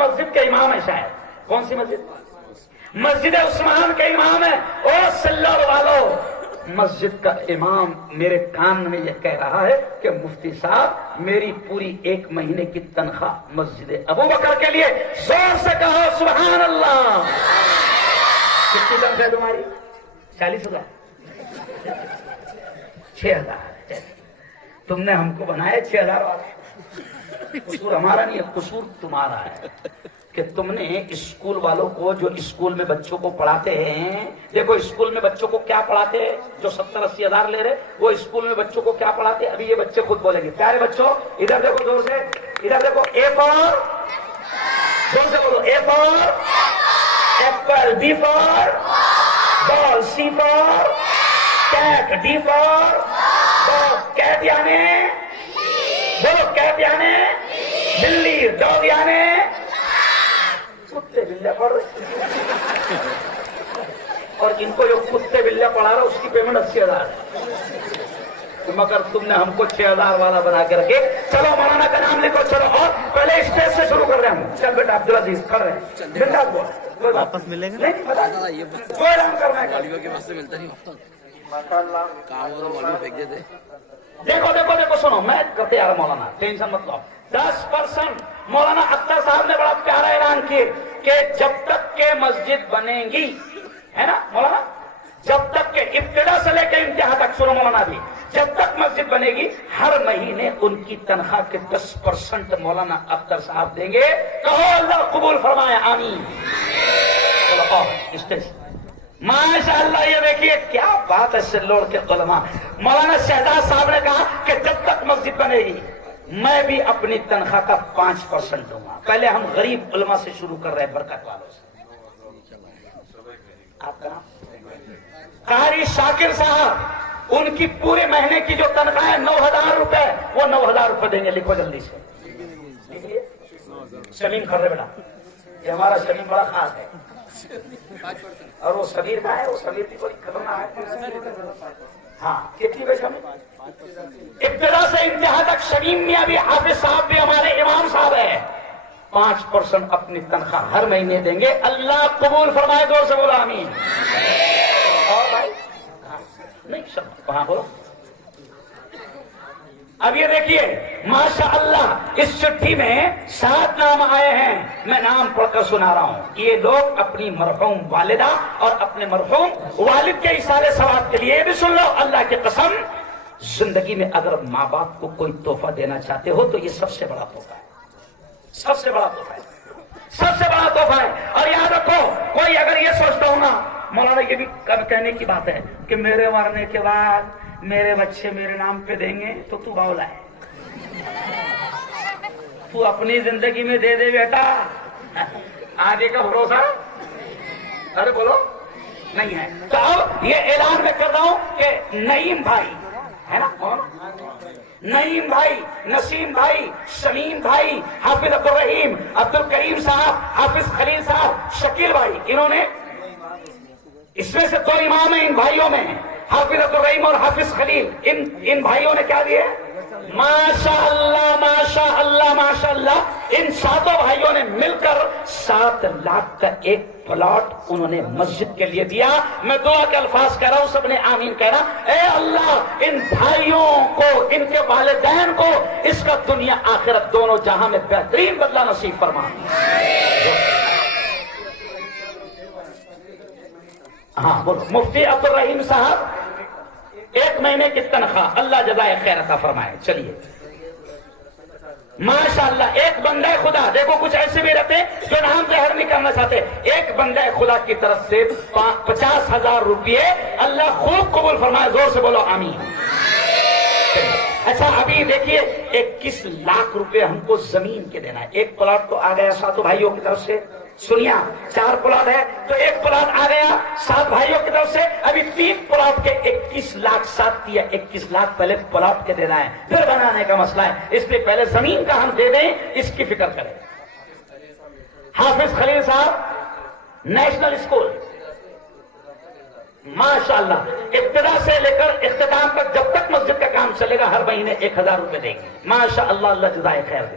مسجد کے امام ہے شاید. کون سی مسجد؟ مسجد عثمان کے امام ہے. او سلر والو، مسجد کا امام میرے کان میں یہ کہہ رہا ہے کہ مفتی صاحب میری پوری 1 مہینے کی تنخواہ مسجد ابو بکر کے لیے. زور سے کہو سبحان اللہ. کتنی تنخواہ ہے تمہاری؟ 40,000 6,000. تم نے ہم کو بنایا 6,000 والے. قصور ہمارا نہیں ہے، قصور تمہارا ہے کہ تم نے اسکول والوں کو، جو اسکول میں بچوں کو پڑھاتے ہیں، دیکھو اسکول میں بچوں کو کیا پڑھاتے ہیں، جو 70-80 ہزار لے رہے وہ اسکول میں بچوں کو کیا پڑھاتے ہیں. ابھی یہ بچے خود بولیں گے. پیارے بچوں ادھر دیکھو زور سے، ادھر دیکھو. اے فار، زور سے بولو. A for apple, B for ball, C for cat, D for dog. Cat یعنی بولو، کیٹ یعنی بلی، ڈاگ یعنی کتے بلے پڑھ رہے. اور ان کو جو کتے بلے پڑھا رہا اس کی پیمنٹ 80,000 ہے، مگر تم نے ہم کو 6,000 والا بنا کے رکھے. چلو مولانا کا نام لکھو. چلو اور پہلے اسٹیج سے شروع کر رہے ہیں ہم. چل بیٹا عبدالعزیز کھڑ رہے ہیں. بیٹا بول واپس ملے گا نہیں پتا کوئی اعلان کرنا ہے. گاڑیوں کے واسطے ملتا نہیں کام ہو تو مولوی پھینک دیتے. دیکھو دیکھو دیکھو سنو، میں کرتے یار مولانا ٹینشن مت لو. 10% مولانا اختر صاحب نے بڑا پیارا اعلان کیے کہ جب تک کہ مسجد بنے گی، ہے نا مولانا، جب تک کہ ابتدا سے لے کے انتہا تک، سنو مولانا بھی، جب تک مسجد بنے گی ہر مہینے ان کی تنخواہ کے 10% مولانا اختر صاحب دیں گے. کہو اللہ قبول فرمائے آمین. چلو آؤ اسٹیج. ماشاء اللہ یہ دیکھیے کیا بات ہے. سلوڑ کے علماء، مولانا شہزاد صاحب نے کہا کہ جب تک مسجد بنے گی میں بھی اپنی تنخواہ کا 5% دوں گا. پہلے ہم غریب علماء سے شروع کر رہے ہیں، برکت والوں سے. آپ کا قاری شاکر صاحب، ان کی پورے مہینے کی جو تنخواہ ہے 9,000 روپے، وہ 9,000 روپے دیں گے. لکھو جلدی سے. شمیم کھڑ رہے بیٹا، یہ ہمارا شمیم بڑا خاص ہے. اور وہ سبیر کا ہے، وہ سبیر کی کوئی خطرناک ہے. ہاں کتنی بجے ہمیں ابتدا سے انتہا تک شمیم میاں بھی، حافظ صاحب بھی ہمارے امام صاحب ہیں. 5% اپنی تنخواہ ہر مہینے دیں گے. اللہ قبول فرمائے. زور سے بولا آمین. اور بھائی نہیں سب وہاں بولو. اب یہ دیکھیے ماشاء اللہ اس چٹھی میں 7 نام آئے ہیں. میں نام پڑھ کر سنا رہا ہوں. یہ لوگ اپنی مرحوم والدہ اور اپنے مرحوم والد کے ایصال ثواب کے لیے. یہ بھی سن لو اللہ کی قسم، زندگی میں اگر ماں باپ کو کوئی تحفہ دینا چاہتے ہو تو یہ سب سے بڑا تحفہ ہے. سب سے بڑا تحفہ ہے، سب سے بڑا تحفہ ہے. اور یاد رکھو، کوئی اگر یہ سوچتا ہوں نا، مولانا یہ بھی کہنے کی بات ہے کہ میرے مرنے کے بعد میرے بچے میرے نام پہ دیں گے، تو تو باولا ہے. تو اپنی زندگی میں دے دے بیٹا، آگے کا بھروسہ ارے بولو نہیں ہے. تو اب یہ اعلان میں کر رہا ہوں کہ نعیم بھائی ہے نا، کون؟ نعیم بھائی، نسیم بھائی، شمیم بھائی، حافظ عبدالرحیم، عبد الکریم صاحب، حافظ خلیل صاحب، شکیل بھائی، انہوں نے اس میں سے 2 امام ہیں ان بھائیوں میں، حافظ عبدالرحیم اور حافظ خلیل. ان بھائیوں نے کیا دیے؟ ماشاء اللہ ماشاء اللہ ماشاء اللہ. ان 7 بھائیوں نے مل کر 7 لاکھ کا ایک پلاٹ انہوں نے مسجد کے لیے دیا. میں دعا کے الفاظ کہہ رہا ہوں، سب نے آمین کہہ رہا. اے اللہ ان بھائیوں کو، ان کے والدین کو اس کا دنیا آخرت دونوں جہاں میں بہترین بدلہ نصیب فرما. ہاں بولو. مفتی عبدالرحیم صاحب 1 مہینے کی تنخواہ، اللہ جزائے خیر عطا فرمائے. چلیے ماشاءاللہ. ایک بندہ خدا، دیکھو کچھ ایسے بھی رہتے جو نام ظاہر نہیں کرنا چاہتے. ایک بندہ خدا کی طرف سے 50,000 روپئے اللہ خوب قبول فرمائے. زور سے بولو آمین. اچھا ابھی دیکھیے 21 لاکھ روپے ہم کو زمین کے دینا ہے. ایک پلاٹ تو آ گیا 7 بھائیوں کی طرف سے. سنیا 4 پلاٹ ہے تو 1 پلاٹ آ گیا 7 بھائیوں کی طرف سے. ابھی 3 پلاٹ کے 21 لاکھ 7 دیا. 21 لاکھ پہلے پلاٹ کے دینا ہے، پھر بنانے کا مسئلہ ہے. اس لیے پہلے زمین کا ہم دے دیں، اس کی فکر کریں. حافظ خلیل صاحب نیشنل اسکول ماشاءاللہ ابتدا سے لے کر اختتام تک، جب تک مسجد کا کام چلے گا ہر مہینے 1,000 روپے دیں گے. ماشاءاللہ اللہ جزائے خیر دے.